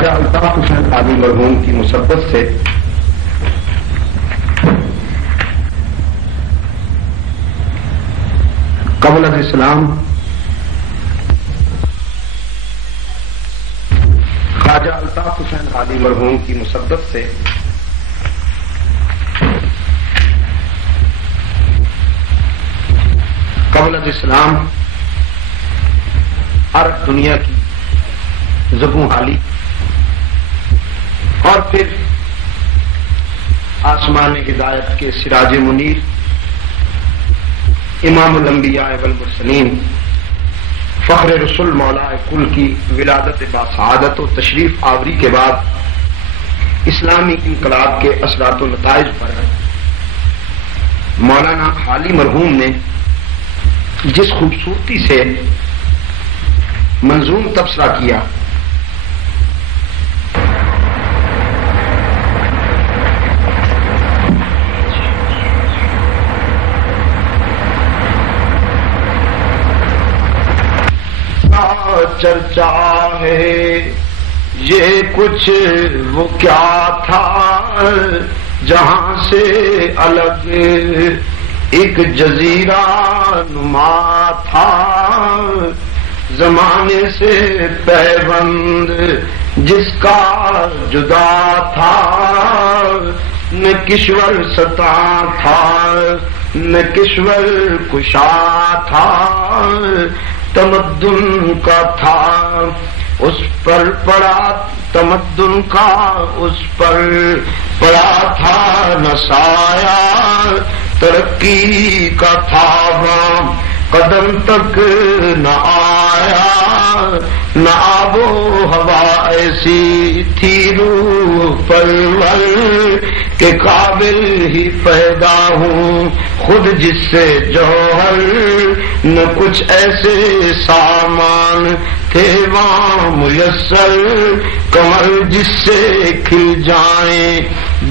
خواجہ الطاف حسین علی مرحوم کی مثبت سے قبل از اسلام خواجہ الطاف حسین علی مرحوم کی مثبت سے قبل از اسلام عرب دنیا کی زبوں حالی اور پھر آسمان ہدایت کے سراج منیر امام الانبیاء والمرسلین فخر رسول مولا کل کی ولادت باسعادت و تشریف آوری کے بعد اسلامی انقلاب کے اثرات و نتائج پر مولانا حالی مرحوم نے جس خوبصورتی سے منظوم تبصرہ کیا چرچا ہے یہ کچھ وہ کیا تھا جہاں سے الگ ایک جزیرہ نما تھا زمانے سے پیوند جس کا جدا تھا نہ کشور ستا تھا نہ کشور کشا تھا تمدن کا تھا اس پر پڑا تمدن کا اس پر پڑا تھا نہ سایہ ترقی کا تھا وہاں قدم تک نہ آیا نہ آب و ہوا ایسی تھی روح پرور کے قابل ہی پیدا ہوں خود جس سے جوہر نہ کچھ ایسے سامان تھے وہاں میسر کمر جس سے کھل جائیں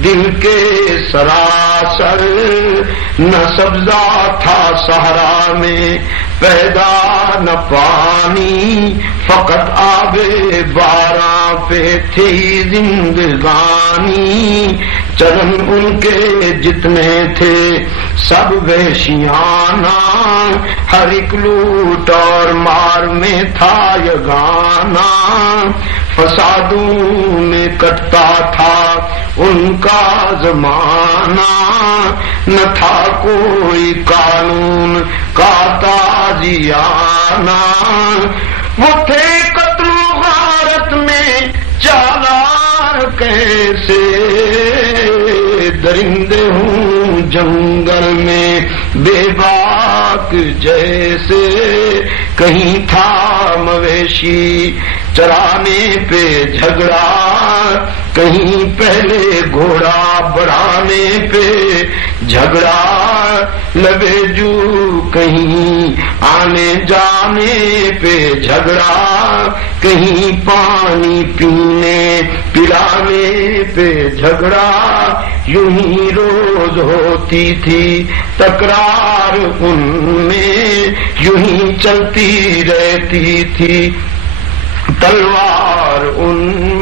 دل کے سراسر نہ سبزہ تھا صحرا میں پیدا نہ پانی فقط آب باراں پہ تھی زندگانی چلن ان کے جتنے تھے سب وحشیانہ ہر ایک لوٹ اور مار میں تھا یگانہ فسادوں میں کٹتا تھا ان کا زمانہ نہ تھا کوئی قانون کا تازیانہ وہ تھے قتل و غارت میں چالار کیسے درندے ہوں جنگل میں بے باک جیسے کہیں تھا مویشی چرانے پہ جھگڑا کہیں پہلے گھوڑا بڑھانے پہ جھگڑا لبے جو کہیں آنے جانے پہ جھگڑا کہیں پانی پینے پلانے پہ جھگڑا یوں ہی روز ہوتی تھی تکرار ان میں یوں ہی چلتی رہتی تھی تلوار ان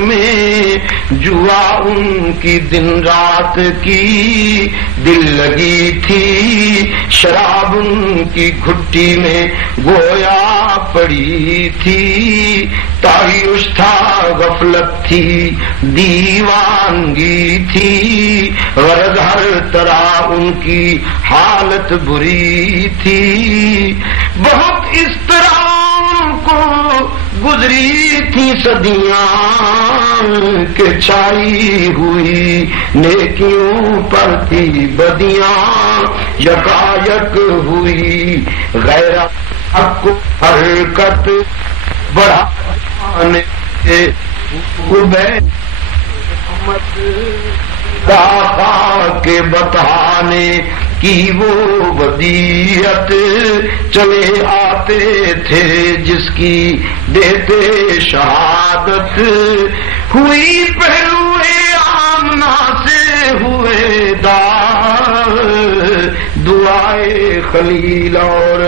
میں جوا ان کی دن رات کی دل لگی تھی شراب ان کی گھٹی میں گویا پڑی تھی تعیش تھا غفلت تھی دیوانگی تھی غرض ہر طرح ان کی حالت بری تھی بہت اس طرح ان کو گزری تھی صدیاں کہ چھائی ہوئی نیکیوں پر تھی بدیاں یکایک ہوئی غیر حق حرکت بڑھانے سے کے بتانے کی وہ ودیعت چلے آتے تھے جس کی دیتے شہادت ہوئی پہلوئے آمنا سے ہوئے دار دعا سوائے خلیل اور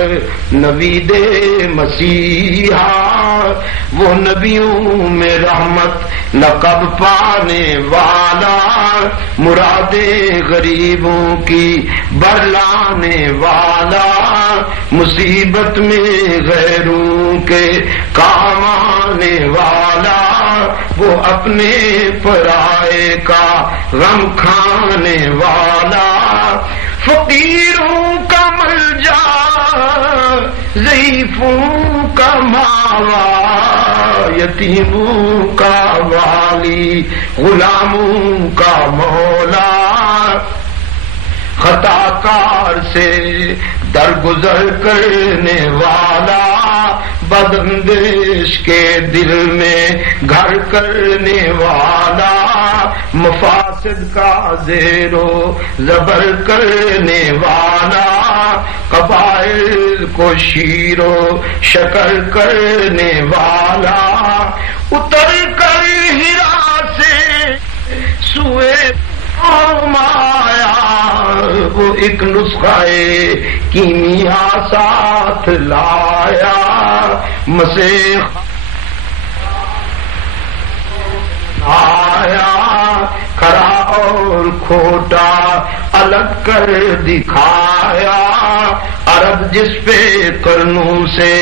نوید مسیحا، وہ نبیوں میں رحمت لقب پانے والا، مراد غریبوں کی برلانے والا، مصیبت میں غیروں کے کام آنے والا، وہ اپنے پرائے کا غم کھانے والا، فقیروں کا ملجا، ضعیفوں کا ماوا، یتیموں کا والی، غلاموں کا مولا، خطا کار سے درگزر کرنے والا، بداندیش کے دل میں گھر کرنے والا، مفاسد کا زیر و زبر کرنے والا، قبائل کو شیر و شکر کرنے والا، اتر کر ہرا سے سوئے آیا، وہ ایک نسخہ کیمیا ساتھ لایا، مسیح آیا، کھرا اور کھوٹا الگ کر دکھایا، عرب جس پہ قرنوں سے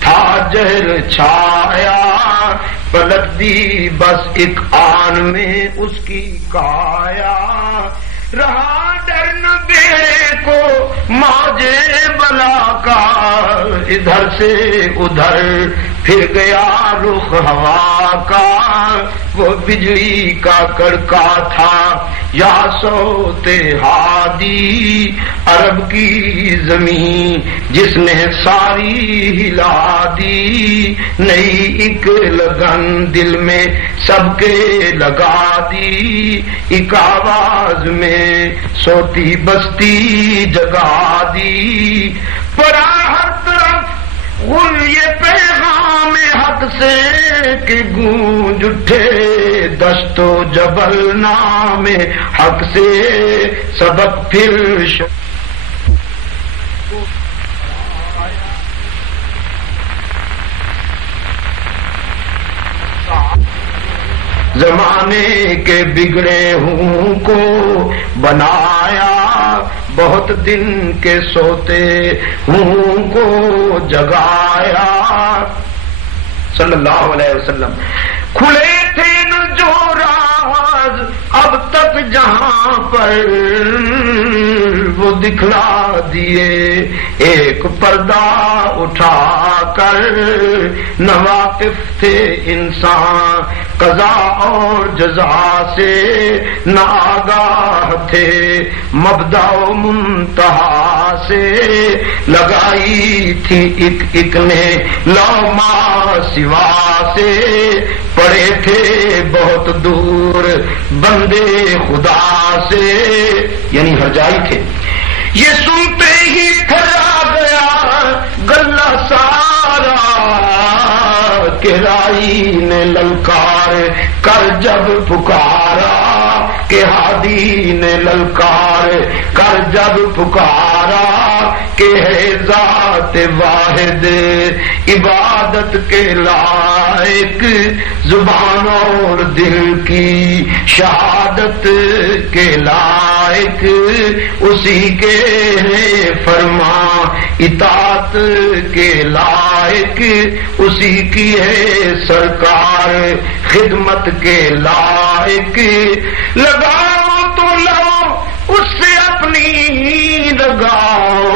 تھا جہل چھایا، پلٹ دی بس ایک آن میں اس کی کایا، رہا ڈر نہ بیڑے کو موجے بلا کا، ادھر سے ادھر پھر گیا رخ ہوا کا، وہ بجلی کا کڑکا تھا یا سوتے ہادی، عرب کی زمین جس نے ساری ہلا دی، نئی ایک لگن دل میں سب کے لگا دی، ایک آواز میں سوتی بستی جگا دی، پرا ہر طرف غل یہ پیغام حق سے کہ گونج اٹھے دشت و جبل نام حق سے، سبق پھر زمانے کے بگڑے ہوں کو بنایا، بہت دن کے سوتے ہوں کو جگایا، صلی اللہ علیہ وسلم۔ کھلے تھے نہ جو راز اب تک جہاں پر، وہ دکھلا دیے ایک پردہ اٹھا کر، نہ واقف تھے انسان قضا اور جزا سے، نہ آگاہ تھے مبدا و منتہا سے، لگائی تھی ایک ایک نے لوما سوا سے، پڑے تھے بہت دور بندے خدا سے، یعنی ہرجائی تھے، یہ سنتے ہی پھیلا گیا گلہ سارا، کہ رائی نے للکار کر جب پکارا، کہ ہادی نے للکار کر جب پکارا، کہ ہے ذات واحد عبادت کے لائق، زبان اور دل کی شہادت کے لائق، اسی کے ہے فرما اطاعت کے لائق، اسی کی ہے سرکار خدمت کے لائق، لگاؤ تو لو اس سے اپنی لگاؤ،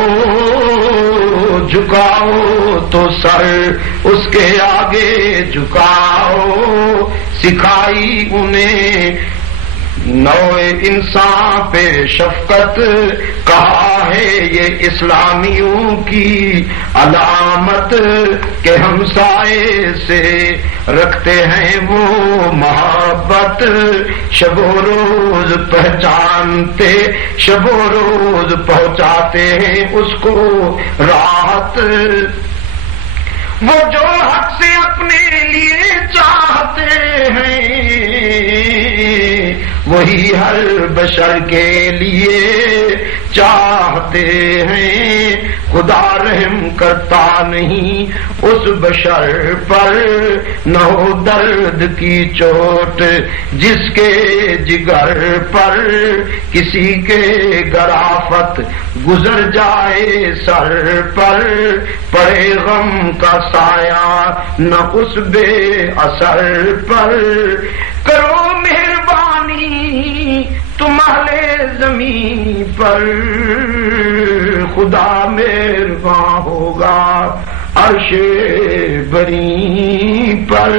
جھکاؤ تو سر اس کے آگے جھکاؤ، سکھائی انہیں نوع انسان پہ شفقت، کہا ہے یہ اسلامیوں کی علامت، کہ ہمسائے سے رکھتے ہیں وہ محبت، شب و روز پہچانتے، شب و روز پہنچاتے ہیں اس کو راحت، وہ جو حق سے اپنے لیے چاہتے ہیں، وہی ہر بشر کے لیے چاہتے ہیں، خدا رحم کرتا نہیں اس بشر پر، نہ ہو درد کی چوٹ جس کے جگر پر، کسی کے گرافت گزر جائے سر پر، پڑے غم کا سایہ نہ اس بے اثر پر، کرو مہربانی تم اہل زمین پر، خدا مہرباں ہوگا عرش بری پر۔